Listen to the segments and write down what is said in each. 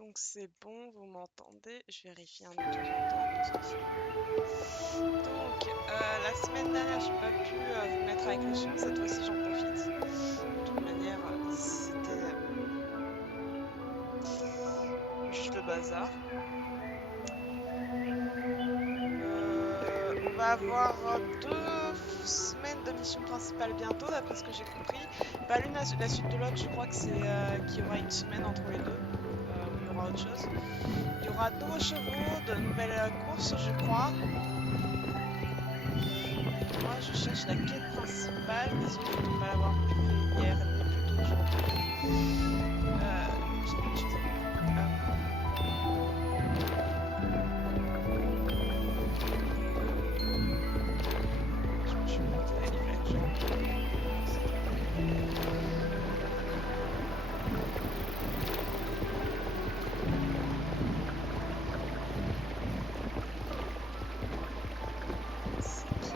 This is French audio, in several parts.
Donc c'est bon, vous m'entendez? Je vérifie de temps en temps parce que donc la semaine dernière j'ai pas pu vous mettre avec le son, cette fois-ci j'en profite. De toute manière c'était juste le bazar. On va avoir 2 semaines de mission principale bientôt d'après ce que j'ai compris. Pas l'une la suite de l'autre, je crois que c'est qu'il y aura une semaine entre les deux où il y aura autre chose. Il y aura de nouveaux chevaux, de nouvelles courses je crois. Moi, je cherche la quête principale. Désolée de ne pas l'avoir pu fait hier, ni plus tôt aujourd'hui. J'avais une chose à faire. Je me suis montée, il fallait que je recommence. C'est qui?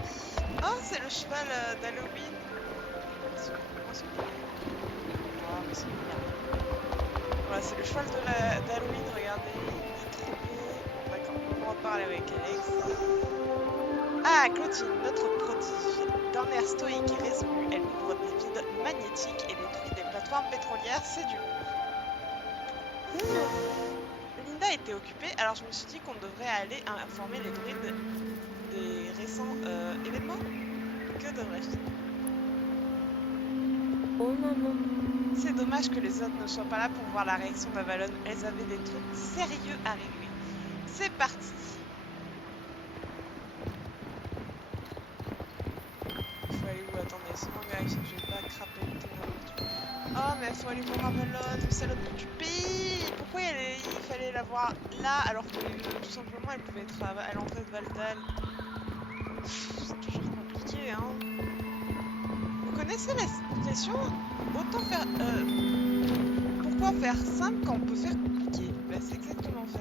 Oh, c'est le cheval d'Halloween. Comment est-ce qu'on fait? Oh, mais c'est mignon. Voilà, c'est le cheval d'Halloween, regardez, il est trop beau. Bon, d'accord, on va en parler avec Alex. Ah, Claudine, notre prodige. D'un air stoïque et résolu, elle ouvre des vides magnétiques et détruit des plateformes pétrolières, c'est du lourd. Linda était occupée, alors je me suis dit qu'on devrait aller informer les druides des récents événements. Que devrais-je dire? C'est dommage que les autres ne soient pas là pour voir la réaction d'Avalon. Elles avaient des trucs sérieux à régler. C'est parti. Faut aller où? Attendez, laissez-moi vérifier que je vais pas crapahuter n'importe où. Oh, mais faut aller voir Avalon, salope du pays! Pourquoi il fallait la voir là alors que tout simplement elle pouvait être à l'entrée de Valdal? C'est toujours compliqué, hein? Vous connaissez l'expression? Autant faire. Pourquoi faire simple quand on peut faire compliqué? Bah, c'est exactement ça.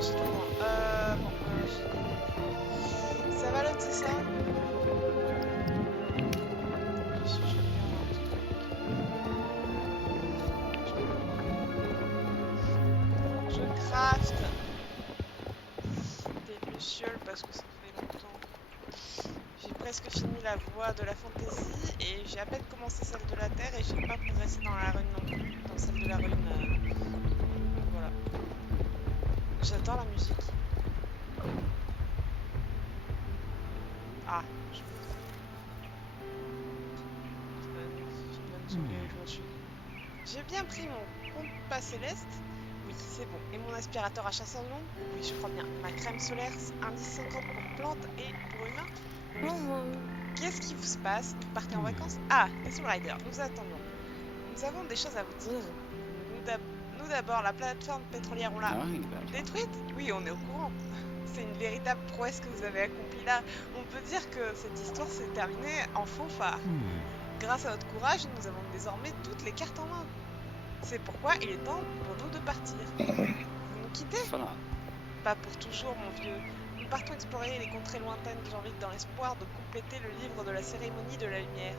C'est trop loin. Bon, c'est Avalon, c'est ça? Je regarde un truc. Je craft des lucioles parce que ça fait longtemps. J'ai presque fini la voie de la fantaisie et j'ai à peine commencé celle de la terre et j'ai pas progressé dans la rune non plus. Dans celle de la rune. Donc voilà. J'adore la musique. Ah, je J'ai bien pris mon compas céleste. Oui, c'est bon. Et mon aspirateur à chasseur de longue? Oui, je crois bien. Ma crème solaire, indice 50 pour plantes et pour humains? Oui. Qu'est-ce qui vous se passe? Vous partez en vacances? Ah, Castle Rider, nous attendons. Nous avons des choses à vous dire. Nous d'abord, la plateforme pétrolière, on l'a détruite? Oui, on est au courant. C'est une véritable prouesse que vous avez accomplie là. On peut dire que cette histoire s'est terminée en fanfare. Grâce à votre courage, nous avons désormais toutes les cartes en main. C'est pourquoi il est temps pour nous de partir. Vous nous quittez? Pas pour toujours, mon vieux. Nous partons explorer les contrées lointaines de Jean-Vic dans l'espoir de compléter le livre de la cérémonie de la lumière.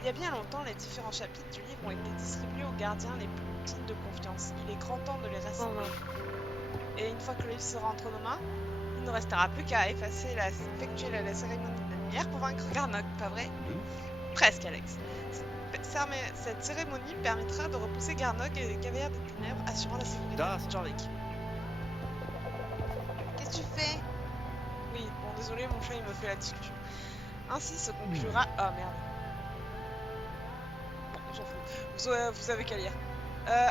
Il y a bien longtemps, les différents chapitres du livre ont été distribués aux gardiens les plus dignes de confiance. Il est grand temps de les rassembler. Et une fois que le livre sera entre nos mains, il ne restera plus qu'à effectuer la cérémonie de la lumière pour vaincre Garnock, pas vrai? Presque, Alex. Cette cérémonie permettra de repousser Garnock et les cavaliers des ténèbres, assurant la sécurité de Jorvik. Qu'est-ce que tu fais? Oui, bon, désolé, mon chat, il me fait la discussion. Ainsi se conclura... Oh, merde. Bon, j'en fous. Vous avez qu'à lire.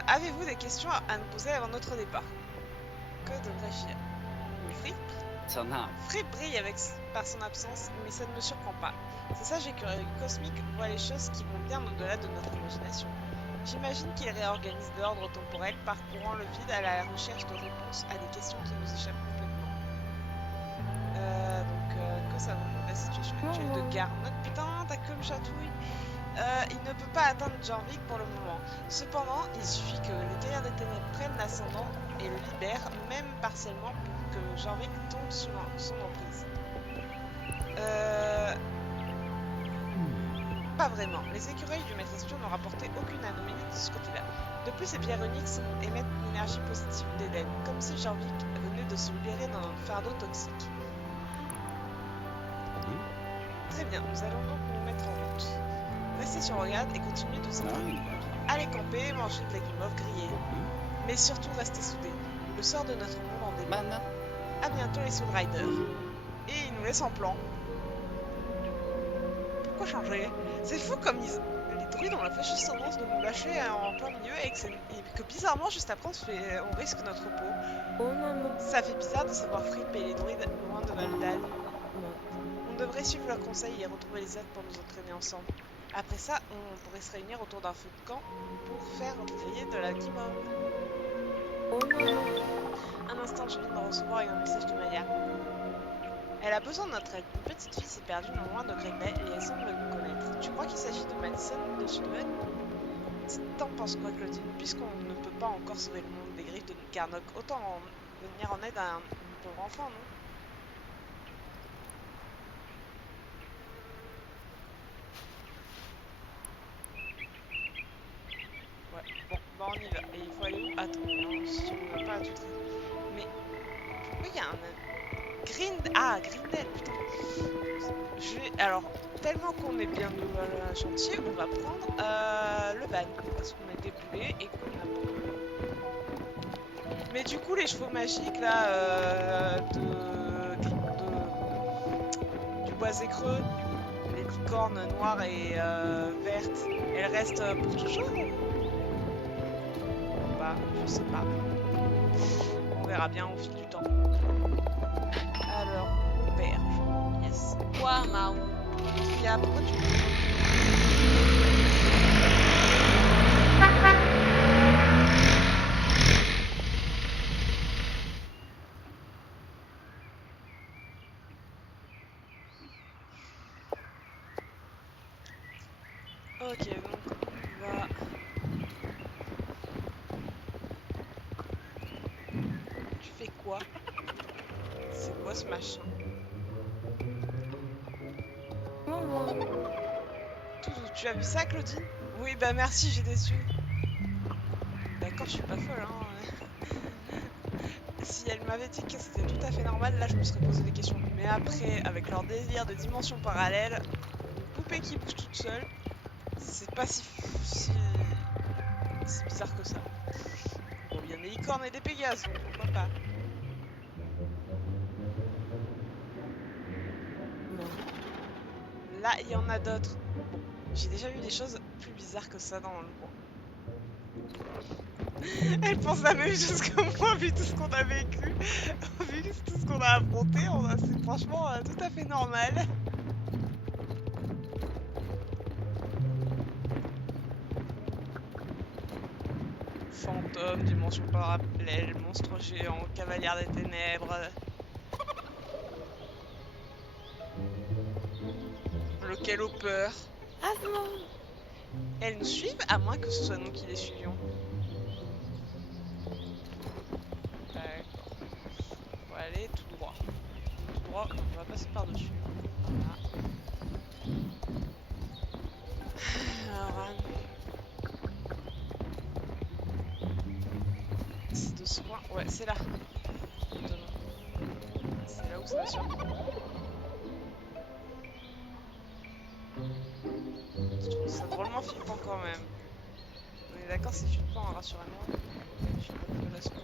Avez-vous des questions à nous poser avant notre départ? Que devrais-je dire? Fripp? Fripp brille par son absence, mais ça ne me surprend pas. Ces sages écureuils cosmiques voient les choses qui vont bien au-delà de notre imagination. J'imagine qu'ils réorganisent l'ordre temporel, parcourant le vide à la recherche de réponses à des questions qui nous échappent complètement. Que savons-nous de la situation actuelle de Garnock? Putain, t'as que me chatouille. Il ne peut pas atteindre Jorvik pour le moment. Cependant, il suffit que les Guerriers des Ténèbres prennent l'ascendant et le libèrent, même partiellement, pour que Jorvik tombe sous son emprise. Pas vraiment. Les écureuils du maître espion n'ont rapporté aucune anomalie de ce côté-là. De plus, ces pierres uniques émettent une énergie positive d'Eden, comme si Jorvik venait de se libérer d'un fardeau toxique. Très bien, nous allons donc nous mettre en route. Restez sur Rogad et continuez de s'entraîner. Allez camper, manger de la guimauve grillée. Mais surtout restez soudés. Le sort de notre monde en dépend. A bientôt les Soul Riders. Et ils nous laissent en plan. Pourquoi changer? C'est fou comme les druides ont la fâcheuse tendance de nous lâcher en plein milieu et que bizarrement juste après on risque notre peau. Oh maman. Ça fait bizarre de savoir fripper les druides loin de Valdal. On devrait suivre leurs conseils et retrouver les aides pour nous entraîner ensemble. Après ça, on pourrait se réunir autour d'un feu de camp pour faire griller de la guimauve. Oh maman. Un instant, je viens de recevoir un message de Maya. Elle a besoin de notre aide. Une petite fille s'est perdue non loin de Greybay et elle semble nous connaître. Tu crois qu'il s'agit de Madison de Sudwen? T'en penses quoi, Claudine? Puisqu'on ne peut pas encore sauver le monde des griffes de Karnok, autant venir en aide à un pauvre enfant, non? Ouais, bon, bah on y va. Et il faut aller où? Attends, non, si on ne va pas à tout traiter. Mais pourquoi il y a un Grindel, putain. Alors, tellement qu'on est bien nouveau à la chantier, on va prendre le van. Parce qu'on est déboulé et qu'on a beaucoup. Mais du coup, les chevaux magiques là, du boisé creux, les licornes noires et vertes, elles restent pour toujours ou pas? Je sais pas. On verra bien au fil du temps. Alors, auberge. Yes. Quoi, Mao? Pourquoi tu Ok, donc on va... Tu fais quoi? C'est quoi ce machin? Maman. Tu as vu ça, Claudine? Oui, bah merci, j'ai des yeux. D'accord, je suis pas folle, hein. Si elle m'avait dit que c'était tout à fait normal, là je me serais posé des questions. Mais après, avec leur délire de dimension parallèle, une poupée qui bouge toute seule, c'est pas si bizarre que ça. Bon, il y a des licornes et des pégases, donc pourquoi pas. Là, il y en a d'autres. Bon, j'ai déjà vu des choses plus bizarres que ça dans le coin. Elle pense la même chose que moi, vu tout ce qu'on a vécu, vu tout ce qu'on a affronté, c'est franchement tout à fait normal. Fantôme, dimension parallèle, monstre géant, cavalière des ténèbres. Lequel au peur. Ah non. Elles nous suivent, à moins que ce soit nous qui les suivions. D'accord. On va aller tout droit. Tout droit, on va passer par-dessus. Voilà. Alors, c'est de ce coin. Ouais, c'est là. C'est là où ça va sur. Je trouve ça drôlement flippant quand même. On est d'accord, c'est flippant, hein, rassurez-moi. Je suis pas de la seconde.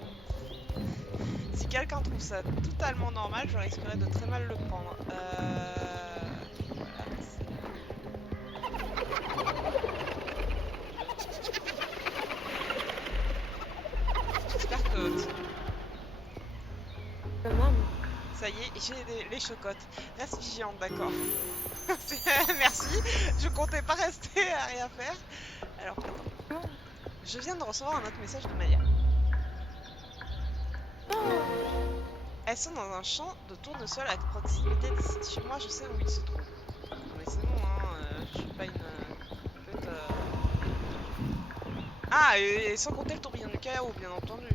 Si quelqu'un trouve ça totalement normal, je risquerais de très mal le prendre. Voilà, j'espère que... Maman. Ça y est, j'ai les chocottes. Reste vigilante, d'accord. Merci, je comptais pas rester à rien faire. Alors, attends. Je viens de recevoir un autre message de Maya. Elles sont dans un champ de tournesol à proximité d'ici. Chez moi, je sais où ils se trouvent. Mais c'est bon, hein, je suis pas une fait... Ah, et sans compter le tourbillon du chaos, bien entendu.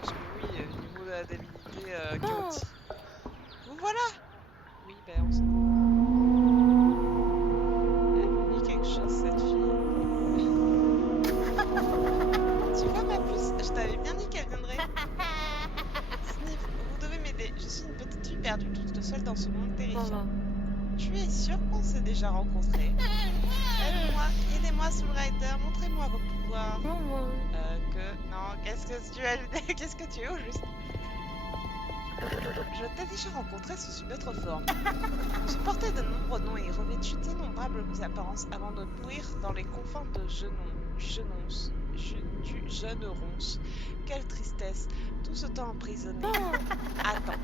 Parce que oui, niveau de la débilité chaotique. Vous voilà. Oui, ben on s'en... Elle me dit quelque chose, cette fille. Tu vois ma puce? Je t'avais bien dit qu'elle viendrait. Sniff, vous devez m'aider. Je suis une petite fille perdue, toute seule dans ce monde terrifiant. Maman. Tu es sûr qu'on s'est déjà rencontrés? Aide-moi, aidez-moi, Soul Rider, montrez-moi vos pouvoirs. Maman. Non, qu'est-ce que tu es? Qu'est-ce que tu es au juste? Je t'ai déjà rencontré sous une autre forme. J'ai porté de nombreux noms et revêtu d'innombrables apparences avant de mourir dans les confins de du jeune ronce. Quelle tristesse, tout ce temps emprisonné. Attends.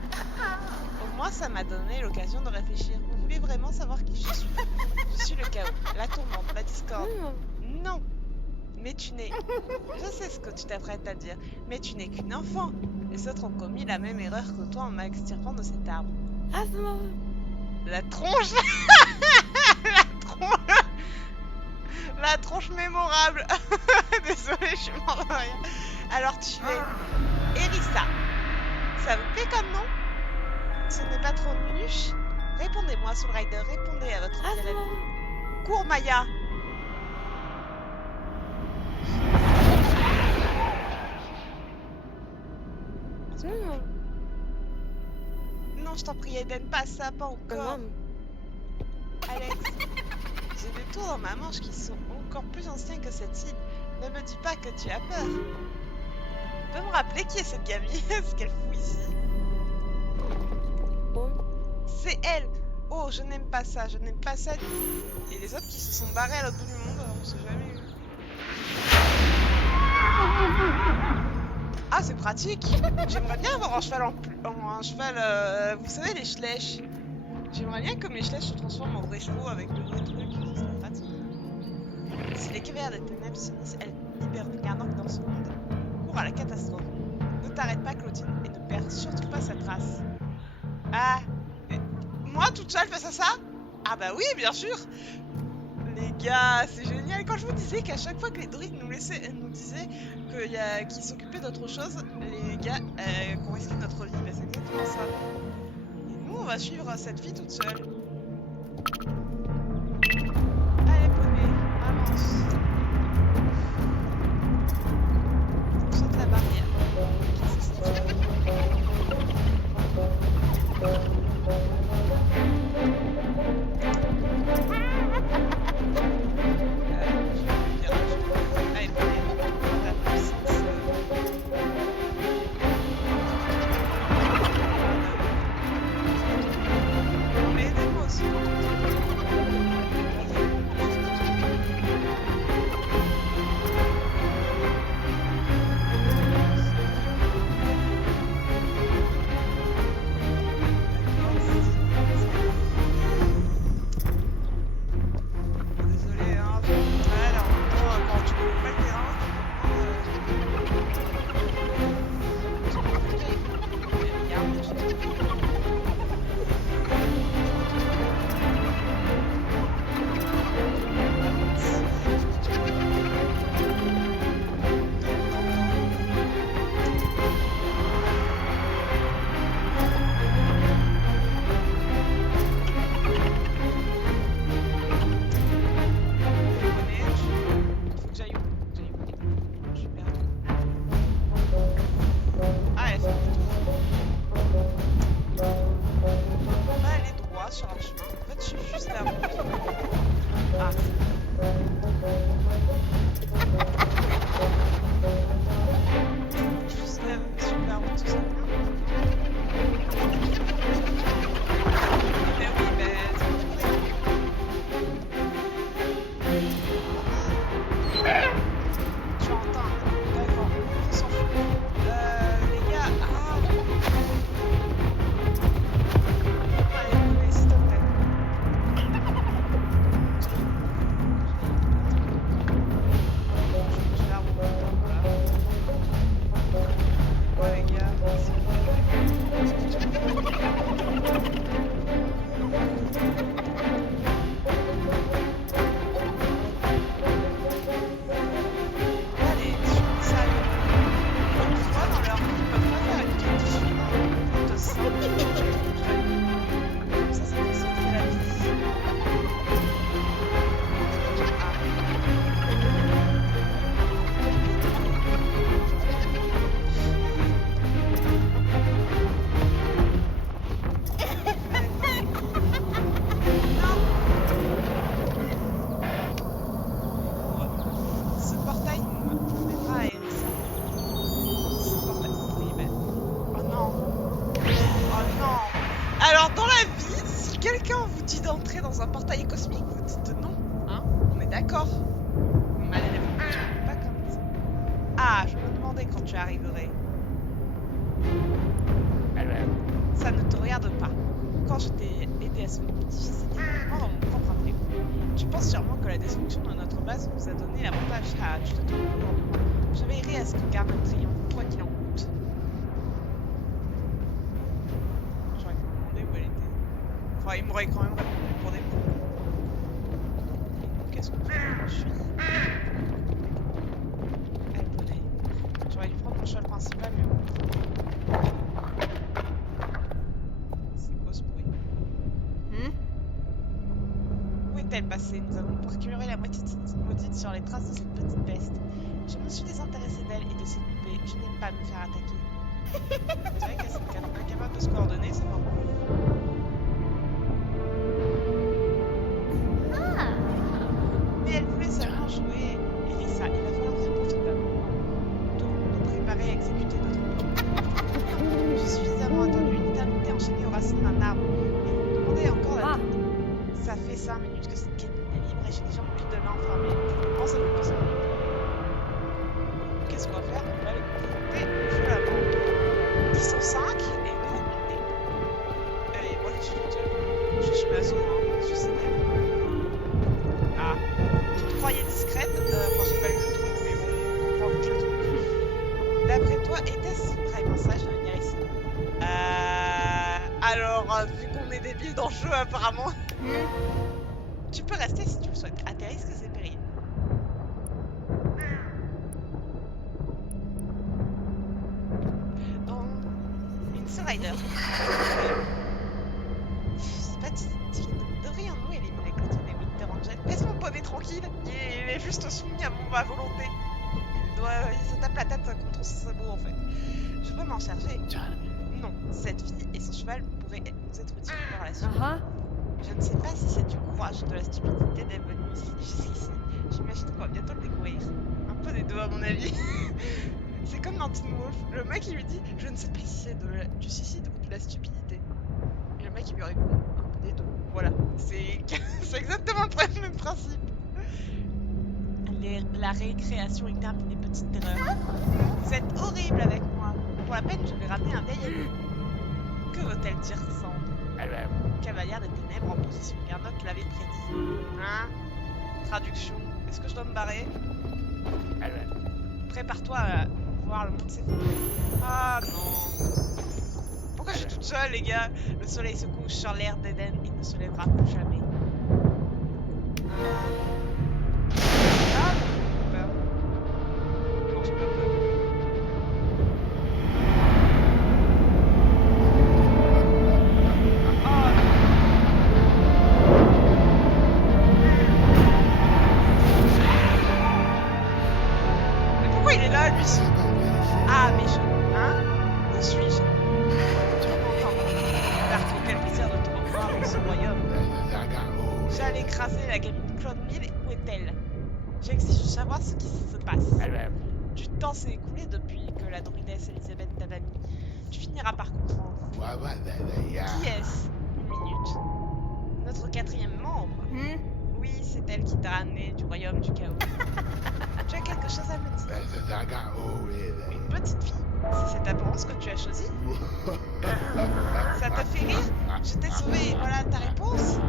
Au moins, ça m'a donné l'occasion de réfléchir. Vous voulez vraiment savoir qui je suis? Je suis le chaos, la tourmente, la discorde. Non, mais tu n'es... Je sais ce que tu t'apprêtes à dire, mais tu n'es qu'une enfant. Les autres ont commis la même erreur que toi en m'extirpant de cet arbre. Asmo. La tronche. La tronche mémorable. Désolée, je suis mort de rien. Alors tu es Erissa. Ça vous plaît comme nom? Ce n'est pas trop nunuche? Répondez-moi, Soul Rider, répondez à votre vieille amie. Cours, Maya. Non, je t'en prie, Eden, pas ça, pas encore. Alex, j'ai des tours dans ma manche qui sont encore plus anciens que cette île. Ne me dis pas que tu as peur. Tu peux me rappeler qui est cette gamine? Ce qu'elle fout ici? C'est elle. Oh, je n'aime pas ça, je n'aime pas ça. Et les autres qui se sont barrés à l'autre bout du monde, on s'est jamais eu. Ah, c'est pratique. J'aimerais bien avoir un cheval vous savez, les schlèches. J'aimerais bien que mes schlèches se transforment en vrais chevaux avec de vrais trucs. Ça serait pratique. Si les cavaliers des ténèbres s'unissent, elles libèrent Garnock dans ce monde. Cours à la catastrophe. Ne t'arrête pas, Claudine, et ne perds surtout pas sa trace. Ah, moi toute seule face à ça? Ah bah oui, bien sûr. Les gars, c'est génial. Quand je vous disais qu'à chaque fois que les druides nous disaient qu'ils s'occupaient d'autre chose, les gars, qu'on risquait notre vie, bah, c'est exactement ça. Et nous, on va suivre cette fille toute seule. Allez, poney, avance. On saute la barrière. Mais aidez-moi aussi. Quand on vous dit d'entrer dans un portail cosmique, vous dites non, hein? On est d'accord? Mais tu ne pas comme ça. Ah, je me demandais quand tu arriverais. Ça ne te regarde pas. Quand je t'ai aidé à sauver le petit, c'était uniquement dans mon propre intérêt. Tu penses sûrement que la destruction de notre base vous a donné l'avantage. Ah, tu te trompes lourdement. Je veillerai à ce que Garnet triomphe, quoi qu'il en coûte. J'aurais pu me demander où elle était. Enfin, il m'aurait quand même répondu pour des coups. Qu'est-ce qu'on fait? Je suis. Elle poney. J'aurais dû prendre mon cheval principal, mais bon. C'est quoi ce bruit? Où est-elle passée? Nous allons procurer la moitié maudite sur les traces de cette petite peste. Je me suis désintéressée d'elle et de ses poupées. Je n'aime pas me faire attaquer. On dirait qu'elle est incapable de se coordonner, c'est marrant. Mais elle voulait seulement jouer. Elissa, il va falloir bien profiter d'un moment. Nous devons nous préparer à exécuter notre plan. Je suis suffisamment attendu une éternité enchaînée aux racines d'un arbre. Et vous me demandez encore la Ça fait 5 minutes que cette gamine est libre et j'ai déjà envie de l'enfermer. Comment ça fait 5 minutes? Qu'est-ce qu'on va faire? On va les confronter violemment. Ils sont 5 et nous on est. Et moi je suis toute seule. Je suis maçon, hein. Je sais bien. Ah. Tu te croyais discrète? Enfin, j'ai pas lu le truc, mais bon, on comprend vite le truc. D'après toi, était-ce vraiment sage de venir ici? Alors, vu qu'on est débiles dans le jeu, apparemment. Tu peux rester si tu le souhaites. À tes risques et périls. Rider. C'est pas typique. Devrions-nous éliminer Claudine et Winter Angel? Laisse mon poney tranquille. Il est juste soumis à ma volonté. Il se tape la tête contre ses sabots en fait. Je peux m'en charger. Non, cette fille et son cheval pourraient nous être utiles par la suite. Je ne sais pas si c'est du courage ou de la stupidité d'être venu jusqu'ici. J'imagine qu'on va bientôt le découvrir. Un peu des deux à mon avis. C'est comme dans Teen Wolf, le mec il lui dit je ne sais pas si c'est du suicide ou de la stupidité. Et le mec il lui répond un peu des deux. Voilà, c'est exactement le même principe. La récréation est terminée, petite terreur. Vous êtes horrible avec moi. Pour la peine, je vais ramener un vieil ami. Que veut-elle dire, Sandre? Cavalière des ténèbres en position. Garnock l'avait prédit. Hein? Traduction. Est-ce que je dois me barrer? Prépare-toi à voir le monde s'effondrer. Ah non. Pourquoi je suis toute seule, les gars? Le soleil se couche sur l'air d'Éden et ne se lèvera plus jamais. Ah, j'ai peur. Non, j'ai pas peur. Ah non. Mais pourquoi il est là, lui? Ah, mais je... Hein? Où suis-je? Quel plaisir de te revoir dans ce royaume. J'allais écraser la gamine Claude Mille. Où est-elle? J'exige de savoir ce qui se passe. Du temps s'est écoulé depuis que la druidesse Elisabeth t'a mis. Tu finiras par comprendre. Qui est-ce? Une minute. Notre 4e membre. Oui, c'est elle qui t'a ramené du royaume du chaos. Tu as quelque chose à me dire? Une petite fille. C'est cette apparence que tu as choisie? Ça t'a fait rire? Je t'ai sauvé et voilà ta réponse?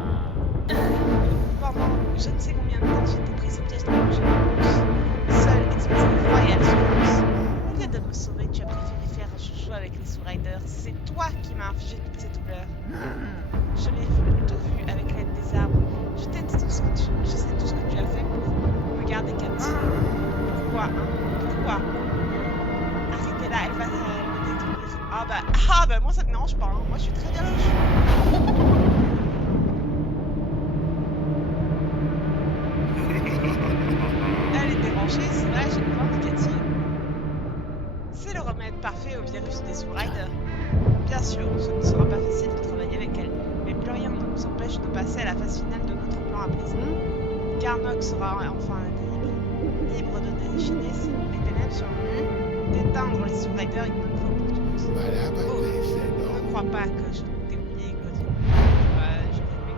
Pendant je ne sais combien de temps j'étais prise au piège de mon jeu. Seule expression royale souffrance. Au lieu de me sauver, tu as préféré faire un chouchou avec les sous-riders. C'est toi qui m'as infligé toutes ces douleurs. Je l'ai tout vu avec l'aide des arbres. Je sais tout ce que tu as fait pour me garder captive. Pourquoi, hein? Pourquoi? Arrêtez là, elle va me détruire. Ah bah moi ça me dérange pas, hein. Moi je suis très bien là où je suis. Elle est dérangée, c'est vrai, j'ai une voix indicative. C'est le remède parfait au virus des sous-riders. Bien sûr, ce ne sera pas facile de travailler avec elle, mais plus rien ne nous empêche de passer à la phase finale de notre plan à présent. Garnock sera enfin libre de déchaîner les ténèbres sur lui, d'éteindre les sous-riders une bonne fois pour toutes. Oh, ne crois pas que je t'ai oublié, Claudine. J'ai oublié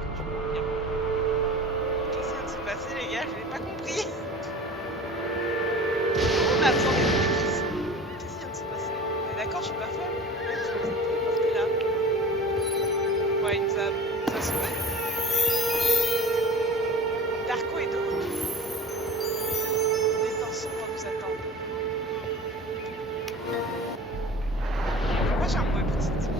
passé, les gars? Je l'ai pas compris. Oh, mais attendez, qu'est-ce qui vient de se passer? On est d'accord, je suis pas folle. Le mec, il nous a téléporté là. Ouais, il nous a sauvés. Darko est de retour. Des temps sombres nous attendent. Pourquoi j'ai un mauvais pressentiment?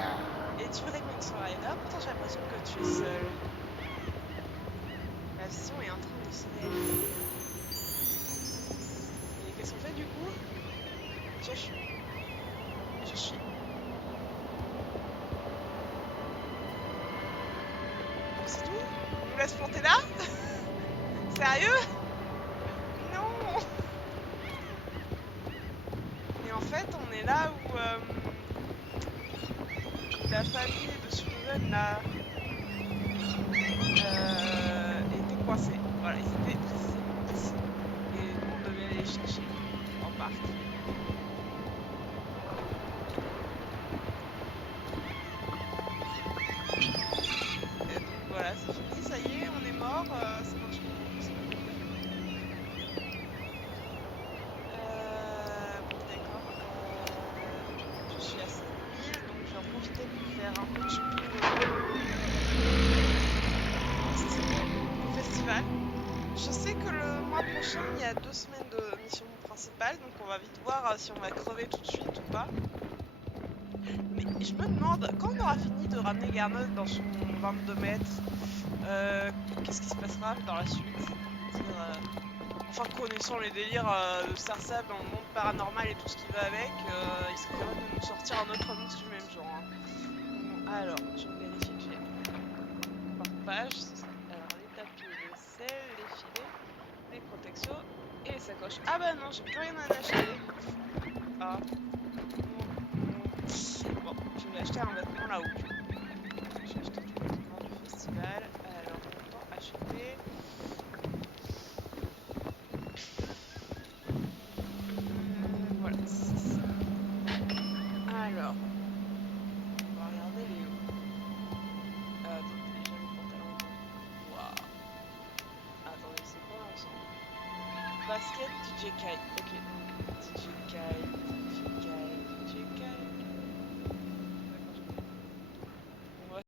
Ah. Es-tu vraiment une survivor? Pourtant j'ai l'impression que tu es seule. La vision est en train de se réaliser. Et qu'est-ce qu'on fait du coup? Je suis. Je suis. C'est tout? On nous laisse planter là? Sérieux? Non! Et en fait, on est là où la famille de Sullivan là était coincée. Voilà, ils étaient précisément ici. Et nous, on devait aller les chercher en barque. Et donc voilà, c'est fini, ça y est, on est mort. Ça marche comment? Je sais pas pourquoi. Oui, d'accord. Je suis à 7000, donc je vais en profiter pour faire un peu de shopping au festival. Je sais que le mois prochain, il y a 2 semaines de mission principale, donc on va vite voir si on va crever tout de suite ou pas. Mais je me demande, quand on aura fini de ramener Garnet dans son 22 mètres, euh, qu'est-ce qui se passera dans la suite? C'est-à-dire, enfin, connaissant les délires de Starsab dans le monde paranormal et tout ce qui va avec, il serait capable de nous sortir un autre monstre du même genre, hein. Bon, alors, je vérifie que j'ai par page. Alors, les tapis, les selles, les filets, les protections et les sacoches. Ah bah non, j'ai plus rien à acheter. Ah. Bon, je vais acheter un vêtement là-haut du coup. J'ai acheté tous les vêtements du festival. Alors, autant acheter. Voilà, c'est ça. Alors, on va regarder les hauts. Attendez, déjà les pantalons. Waouh. Attendez, c'est quoi l'ensemble? Basket DJ Kai. Ok, donc DJ Kai, DJ Kai, DJ Kai.